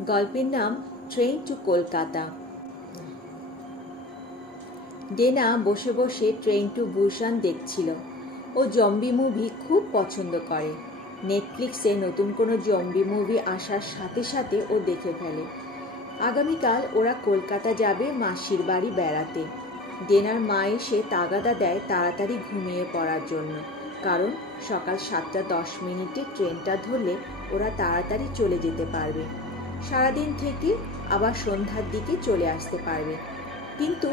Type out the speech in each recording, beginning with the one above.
গল্পের নাম train two Kolkata. Dena বসে বসে ট্রেন টু বুসান দেখছিল। ও জম্বি মুভি খুব পছন্দ করে। নেটফ্লিক্সে নতুন কোনো জম্বি মুভি আসার সাথে সাথে ও দেখে ফেলে। আগামীকাল ওরা কলকাতা যাবে মাসির বাড়ি বেড়াতে। ডেনার মা এসে তাগাদা দেয় তাড়াতাড়ি ঘুমিয়ে পড়ার জন্য, কারণ সকাল 7:10 ট্রেনটা ধরলে ওরা তাড়াতাড়ি চলে যেতে পারবে। সারাদিন থেকে আবার সন্ধ্যার দিকে চলে আসতে পারবে। কিন্তু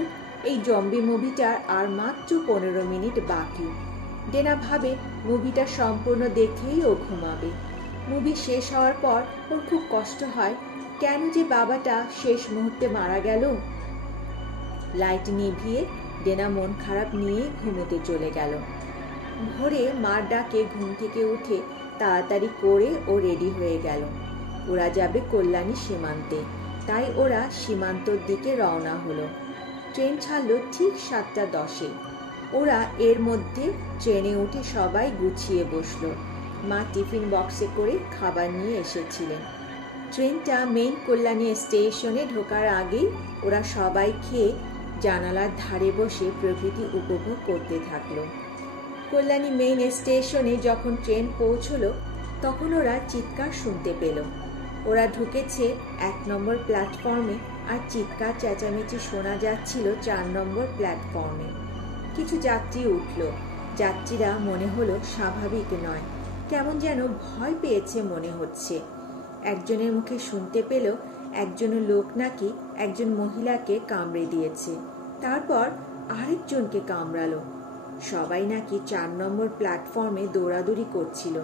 এই জম্বি মুভিটার আর মাত্র 15 মিনিট বাকি। ডেনা ভাবে মুভিটা সম্পূর্ণ দেখেই ও ঘুমাবে। মুভি শেষ হওয়ার পর ওর খুব কষ্ট হয়, কেন যে বাবাটা শেষ মুহূর্তে মারা গেল। লাইট নিভিয়ে ডেনা মন খারাপ নিয়ে ঘুমোতে চলে গেল। ভোরে মার ডাকে ঘুম থেকে উঠে তাড়াতাড়ি করে ও রেডি হয়ে গেল। ওরা যাবে কল্যাণী সীমান্তে, তাই ওরা সীমান্তর দিকে রওনা হলো। ট্রেন ছাড়লো ঠিক 7:10। ওরা এর মধ্যে ট্রেনে উঠে সবাই গুছিয়ে বসলো। মা টিফিন বক্সে করে খাবার নিয়ে এসেছিলেন। ট্রেনটা মেইন কল্যাণী স্টেশনে ঢোকার আগেই ওরা সবাই খেয়ে জানালার ধারে বসে প্রকৃতি উপভোগ করতে থাকলো। কল্যাণী মেইন স্টেশনে যখন ট্রেন পৌঁছলো তখন ওরা চিৎকার শুনতে পেল। ওরা ঢুকেছে 1 নম্বর প্ল্যাটফর্মে, আর চিৎকার চেঁচামেচি শোনা যাচ্ছিল 4 নম্বর প্ল্যাটফর্মে। কিছু যাত্রী উঠল। যাত্রীরা মনে হলো স্বাভাবিক নয়, কেমন যেন ভয় পেয়েছে মনে হচ্ছে। একজনের মুখে শুনতে পেল একজন লোক নাকি একজন মহিলাকে কামড়ে দিয়েছে, তারপর আরেকজনকে কামড়ালো। সবাই নাকি 4 নম্বর প্ল্যাটফর্মে দৌড়াদৌড়ি করছিল।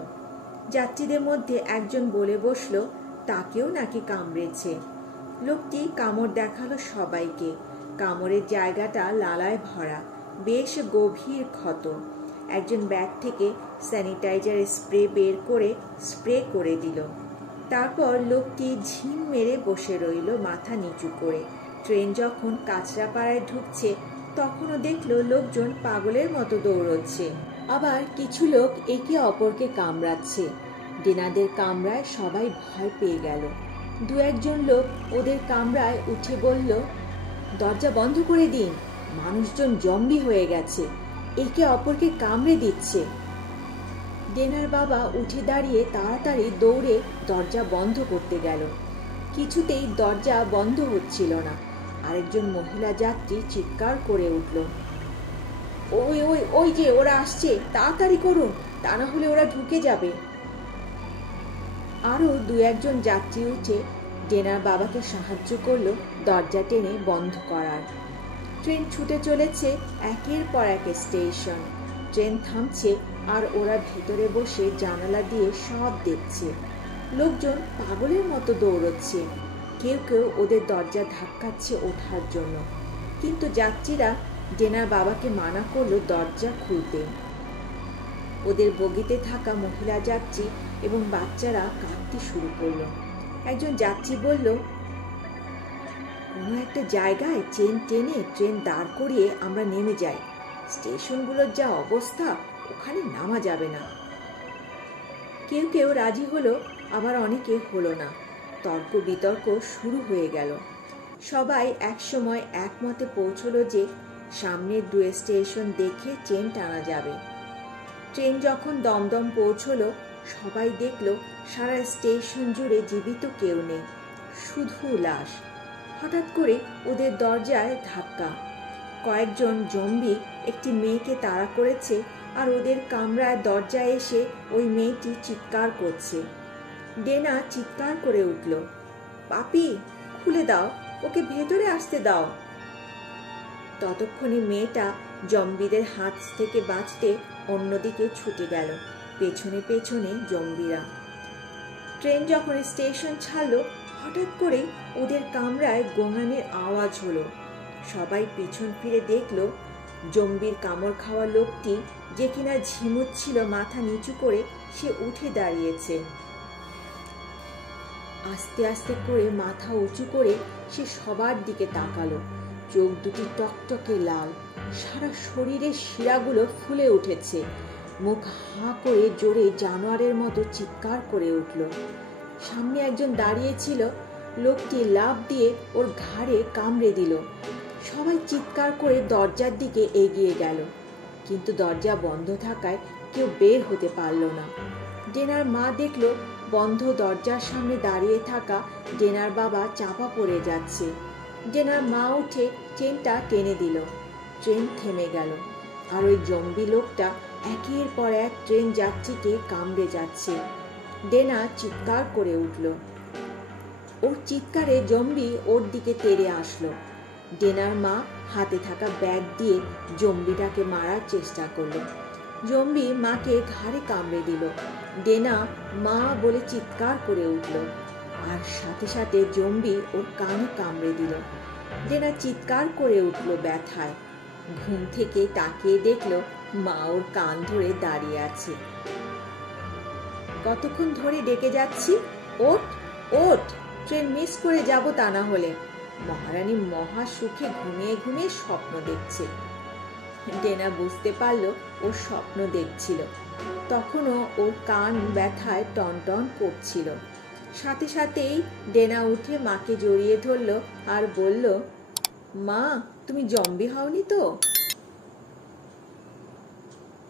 যাত্রীদের মধ্যে একজন বলে বসলো তাকেও নাকি কামড়েছে। লোকটি কামড় দেখালো সবাইকে। কামড়ের জায়গাটা লালায় ভরা, বেশ গভীর ক্ষত। একজন ব্যাগ থেকে স্যানিটাইজার স্প্রে বের করে স্প্রে করে দিল। তারপর লোকটি ঝিম মেরে বসে রইল মাথা নিচু করে। ট্রেন যখন কাঁচরাপাড়ায় ঢুকছে তখনও দেখলো লোকজন পাগলের মতো দৌড়চ্ছে। আবার কিছু লোক একে অপরকে কামড়াচ্ছে। ডেনাদের কামড়ায় সবাই ভয় পেয়ে গেল। 2-1 লোক ওদের কামড়ায় উঠে বলল, দরজা বন্ধ করে দিন, মানুষজন জম্বি হয়ে গেছে, একে অপরকে কামড়ে দিচ্ছে। ডেনার বাবা উঠে দাঁড়িয়ে তাড়াতাড়ি দৌড়ে দরজা বন্ধ করতে গেল। কিছুতেই দরজা বন্ধ হচ্ছিল না। আরেকজন মহিলা যাত্রী চিৎকার করে উঠল, ওই ওই ওই যে ওরা আসছে, তাড়াতাড়ি করুন, তা না হলে ওরা ঢুকে যাবে। আরো 2-1 যাত্রী উঠে ডেনার বাবাকে সাহায্য করলো দরজা টেনে বন্ধ করার। ট্রেন ছুটে চলেছে একের পর এক স্টেশন। ট্রেন থামছে আর ওরা ভেতরে বসে জানালা দিয়ে সব দেখছে। লোকজন পাগলের মতো দৌড়চ্ছে। কেউ কেউ ওদের দরজা ধাক্কাচ্ছে ওঠার জন্য, কিন্তু যাত্রীরা ডেনার বাবাকে মানা করলো দরজা খুলতে। ওদের বগিতে থাকা মহিলা যাত্রী এবং বাচ্চারা কাঁদতে শুরু করলো। একজন যাত্রী বলল, কোনো একটা জায়গায় চেন টেনে ট্রেন দাঁড় করিয়ে আমরা নেমে যাই, স্টেশনগুলোর যা অবস্থা, ওখানে নামা যাবে না। কেউ কেউ রাজি হলো, আবার অনেকে হলো না। তর্ক বিতর্ক শুরু হয়ে গেল। সবাই একসময় একমতে পৌঁছলো যে সামনের 2 স্টেশন দেখে ট্রেন টানা যাবে। ট্রেন যখন দমদম পৌঁছলো সবাই দেখলো সারা স্টেশন জুড়ে জীবিত কেউ নেই, শুধু লাশ। হঠাৎ করে ওদের দরজায় ধাক্কা। কয়েকজন জম্বি একটি মেয়েকে তাড়া করেছে, আর ওদের কামরায় দরজায় এসে ওই মেয়েটি চিৎকার করছে। ডেনা চিৎকার করে উঠল, পাপি, খুলে দাও, ওকে ভেতরে আসতে দাও। ততক্ষণে মেয়েটা জম্বিদের হাত থেকে বাঁচতে অন্যদিকে ছুটে গেল। পেছনে পেছনে জম্বিরা। ট্রেন যখন স্টেশন ছাড়লো হঠাৎ করে ওদের কামরায় গোঙানির আওয়াজ হলো। সবাই পিছন ফিরে দেখলো জম্বির কামড় খাওয়া লোকটি, যে কিনা ঝিমুচ্ছিল মাথা নিচু করে, সে উঠে দাঁড়িয়েছে। আস্তে আস্তে করে মাথা উঁচু করে সে সবার দিকে তাকালো। চোখ দুটি টকটকে লাল, সারা শরীরের শিরাগুলো ফুলে উঠেছে। মুখ হাঁ করে জোরে জানোয়ারের মতো চিৎকার করে উঠল। সামনে একজন দাঁড়িয়ে ছিল, লোকটি লাফ দিয়ে ওর ঘাড়ে কামড়ে দিল। সবাই চিৎকার করে দরজার দিকে এগিয়ে গেল, কিন্তু দরজা বন্ধ থাকায় কেউ বের হতে পারল না। ডেনার মা দেখল বন্ধ দরজার সামনে দাঁড়িয়ে থাকা ডেনার বাবা চাপা পড়ে যাচ্ছে। ডেনার মা উঠে ট্রেনটা টেনে দিল। ট্রেন থেমে গেল, আর ওই জম্বি লোকটা একের পর এক ট্রেন যাত্রীকে কামড়ে যাচ্ছে। ডেনা চিৎকার করে উঠল। ওর চিৎকারে জম্বি ওর দিকে তেড়ে আসলো। ডেনার মা হাতে থাকা ব্যাগ দিয়ে জম্বিটাকে মারার চেষ্টা করলো। জম্বি মাকে ঘাড়ে কামড়ে দিল। ডেনা মা বলে চিৎকার করে উঠল, আর সাথে সাথে জম্বি ওর কানে কামড়ে দিল। ডেনা চিৎকার করে উঠল ব্যথায়। ঘুম থেকে তাকিয়ে দেখলো মা ওর কান ধরে দাঁড়িয়ে আছে। কতক্ষণ ধরে ডেকে যাচ্ছি, ওঠ ওঠ, ট্রেন মিস করে যাব তা না হলে। মহারানী মহা সুখে ঘুমিয়ে ঘুমিয়ে স্বপ্ন দেখছে। ডেনা বুঝতে পারলো ও স্বপ্ন দেখছিল। তখনও ওর কান ব্যথায় টনটন করছিল। সাথে সাথেই ডেনা উঠে মাকে জড়িয়ে ধরল আর বলল, মা তুমি জম্বি হওনি তো?